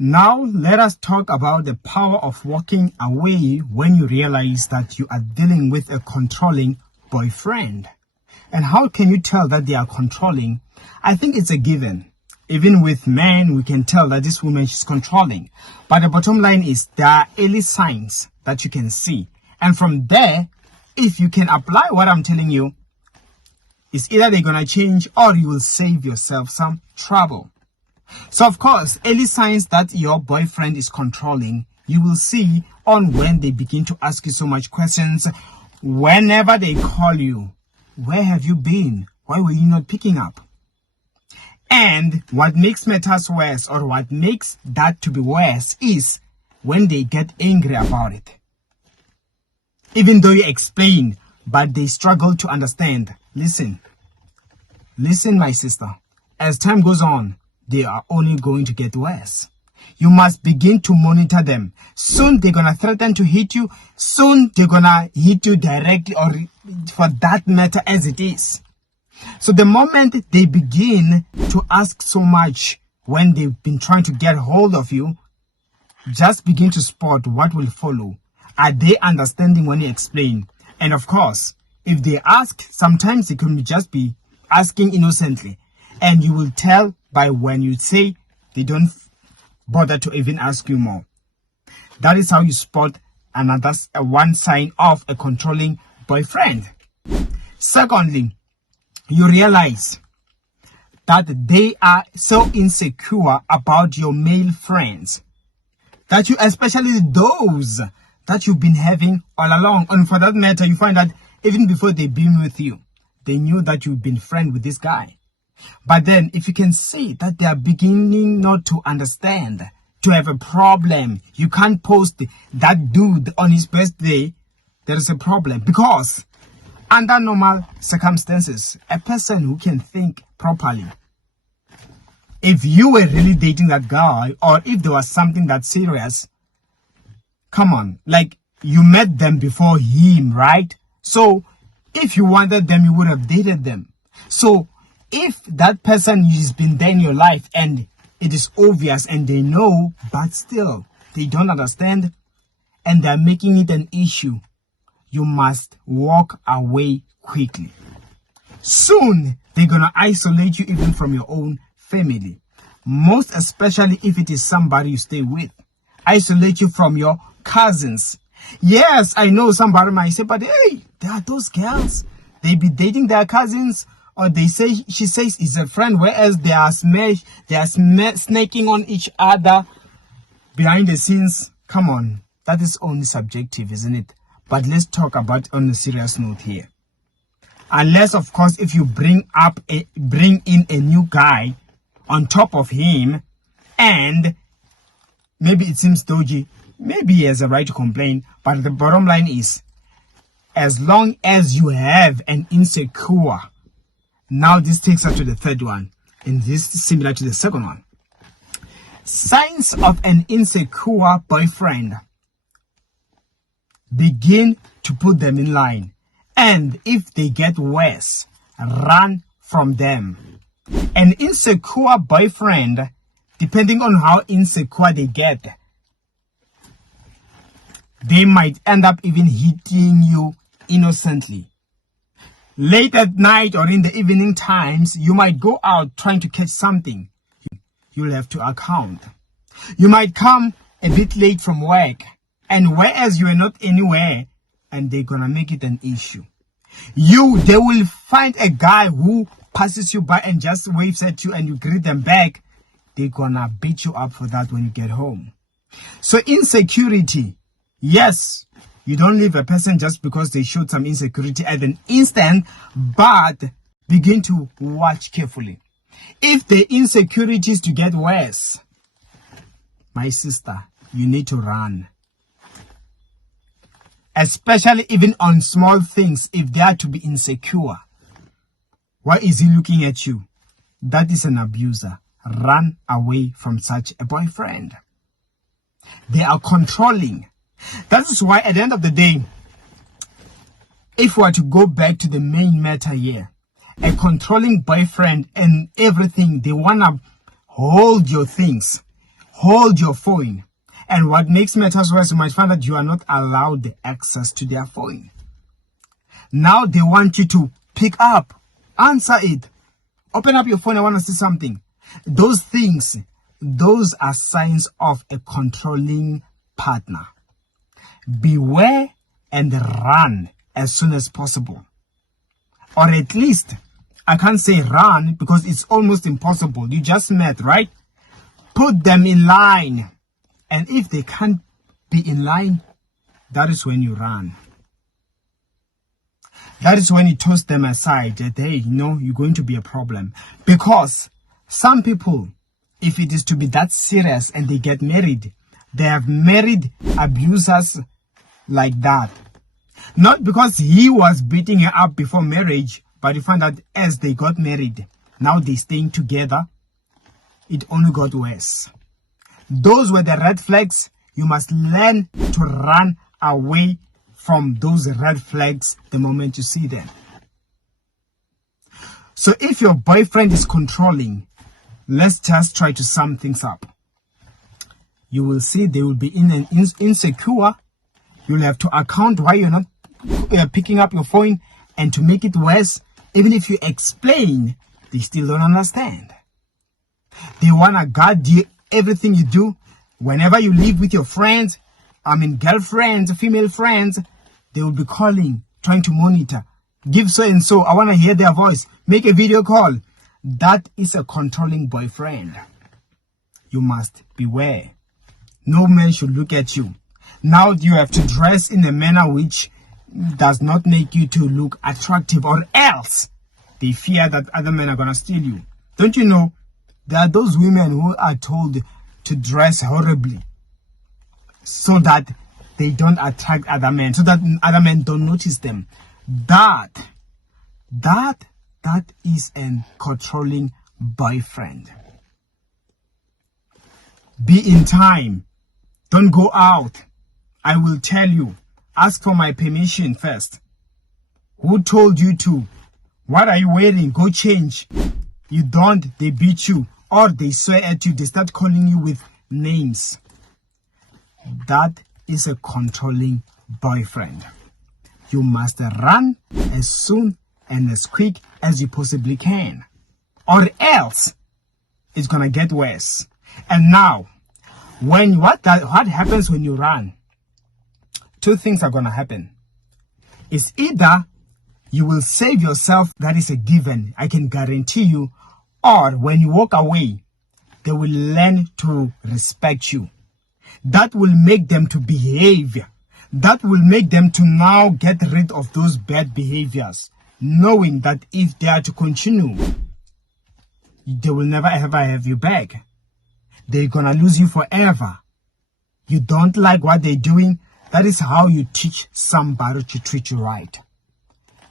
Now, let us talk about the power of walking away when you realize that you are dealing with a controlling boyfriend. And how can you tell that they are controlling? I think it's a given. Even with men, we can tell that this woman is controlling. But the bottom line is there are early signs that you can see. And from there, if you can apply what I'm telling you, it's either they're going to change or you will save yourself some trouble. So, of course, early signs that your boyfriend is controlling, you will see on when they begin to ask you so much questions. Whenever they call you, where have you been? Why were you not picking up? And what makes matters worse, or what makes that to be worse, is when they get angry about it. Even though you explain, but they struggle to understand. Listen, my sister. As time goes on, they are only going to get worse. You must begin to monitor them. Soon they're going to threaten to hit you. Soon they're going to hit you directly, or for that matter as it is. So the moment they begin to ask so much when they've been trying to get hold of you, just begin to spot what will follow. Are they understanding when you explain? And of course, if they ask, sometimes it can just be asking innocently. And you will tell by when you say they don't bother to even ask you more. That is how you spot another one sign of a controlling boyfriend. Secondly, you realize that they are so insecure about your male friends that you, especially those that you've been having all along, and for that matter, you find that even before they've been with you, they knew that you've been friends with this guy. But then, if you can see that they are beginning not to understand, to have a problem, you can't post that dude on his birthday, there is a problem. Because under normal circumstances, a person who can think properly, if you were really dating that guy, or if there was something that serious, come on, like you met them before him, right? So if you wanted them, you would have dated them. So if that person has been there in your life and it is obvious and they know, but still they don't understand and they're making it an issue, you must walk away quickly. Soon they're going to isolate you even from your own family. Most especially if it is somebody you stay with. Isolate you from your cousins. Yes, I know somebody might say, but hey, there are those girls. They be dating their cousins, or she says it's a friend, whereas they are snaking on each other behind the scenes. Come on, that is only subjective, isn't it? But let's talk about on a serious note here. Unless, of course, if you bring in a new guy on top of him, and maybe it seems dodgy, maybe he has a right to complain, but the bottom line is, as long as you have an insecure, now this takes us to the third one, and this is similar to the second one. Signs of an insecure boyfriend. Begin to put them in line. And if they get worse, run from them. An insecure boyfriend, depending on how insecure they get, they might end up even hitting you innocently. Late at night or in the evening times, you might go out trying to catch something. You'll have to account. You might come a bit late from work, and whereas you are not anywhere, and they're gonna make it an issue. They will find a guy who passes you by and just waves at you and you greet them back. They're gonna beat you up for that when you get home. So insecurity, yes, you don't leave a person just because they showed some insecurity at an instant, but begin to watch carefully. If the insecurity is to get worse, my sister, you need to run. Especially even on small things, if they are to be insecure. Why is he looking at you? That is an abuser. Run away from such a boyfriend. They are controlling. That is why at the end of the day, if we are to go back to the main matter here, a controlling boyfriend and everything, they want to hold your things, hold your phone. And what makes matters worse, you might find that you are not allowed access to their phone. Now they want you to pick up, answer it, open up your phone, I want to see something. Those things, those are signs of a controlling partner. Beware and run as soon as possible. Or at least, I can't say run because it's almost impossible. You just met, right? Put them in line. And if they can't be in line, that is when you run. That is when you toss them aside that, hey, you're going to be a problem. Because some people, if it is to be that serious and they get married, they have married abusers like that. Not because he was beating her up before marriage, but you find that as they got married, now they're staying together, it only got worse. Those were the red flags. You must learn to run away from those red flags the moment you see them. So if your boyfriend is controlling, let's just try to sum things up. You will see they will be insecure. You'll have to account why you're not picking up your phone, and to make it worse, even if you explain, they still don't understand. They want to guard you, everything you do. Whenever you live with your friends, girlfriends, female friends, they will be calling, trying to monitor. Give so and so, I want to hear their voice. Make a video call. That is a controlling boyfriend. You must beware. No man should look at you. Now you have to dress in a manner which does not make you to look attractive, or else they fear that other men are going to steal you. Don't you know? There are those women who are told to dress horribly so that they don't attract other men, so that other men don't notice them. That is a controlling boyfriend. Be in time. Don't go out. I will tell you. Ask for my permission first. Who told you to? What are you wearing? Go change. You don't, they beat you. Or they swear at you. They start calling you with names. That is a controlling boyfriend. You must run as soon and as quick as you possibly can. Or else, it's going to get worse. And now, what happens when you run? Two things are going to happen. It's either you will save yourself, that is a given, I can guarantee you, or when you walk away, they will learn to respect you. That will make them to behave. That will make them to now get rid of those bad behaviors, knowing that if they are to continue, they will never ever have you back. They're going to lose you forever. You don't like what they're doing. That is how you teach somebody to treat you right.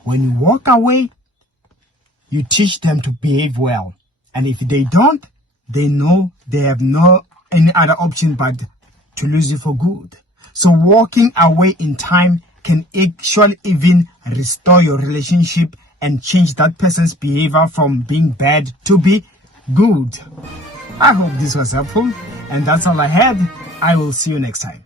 When you walk away, you teach them to behave well. And if they don't, they know they have any other option but to lose you for good. So walking away in time can actually even restore your relationship and change that person's behavior from being bad to be good. I hope this was helpful, and that's all I had. I will see you next time.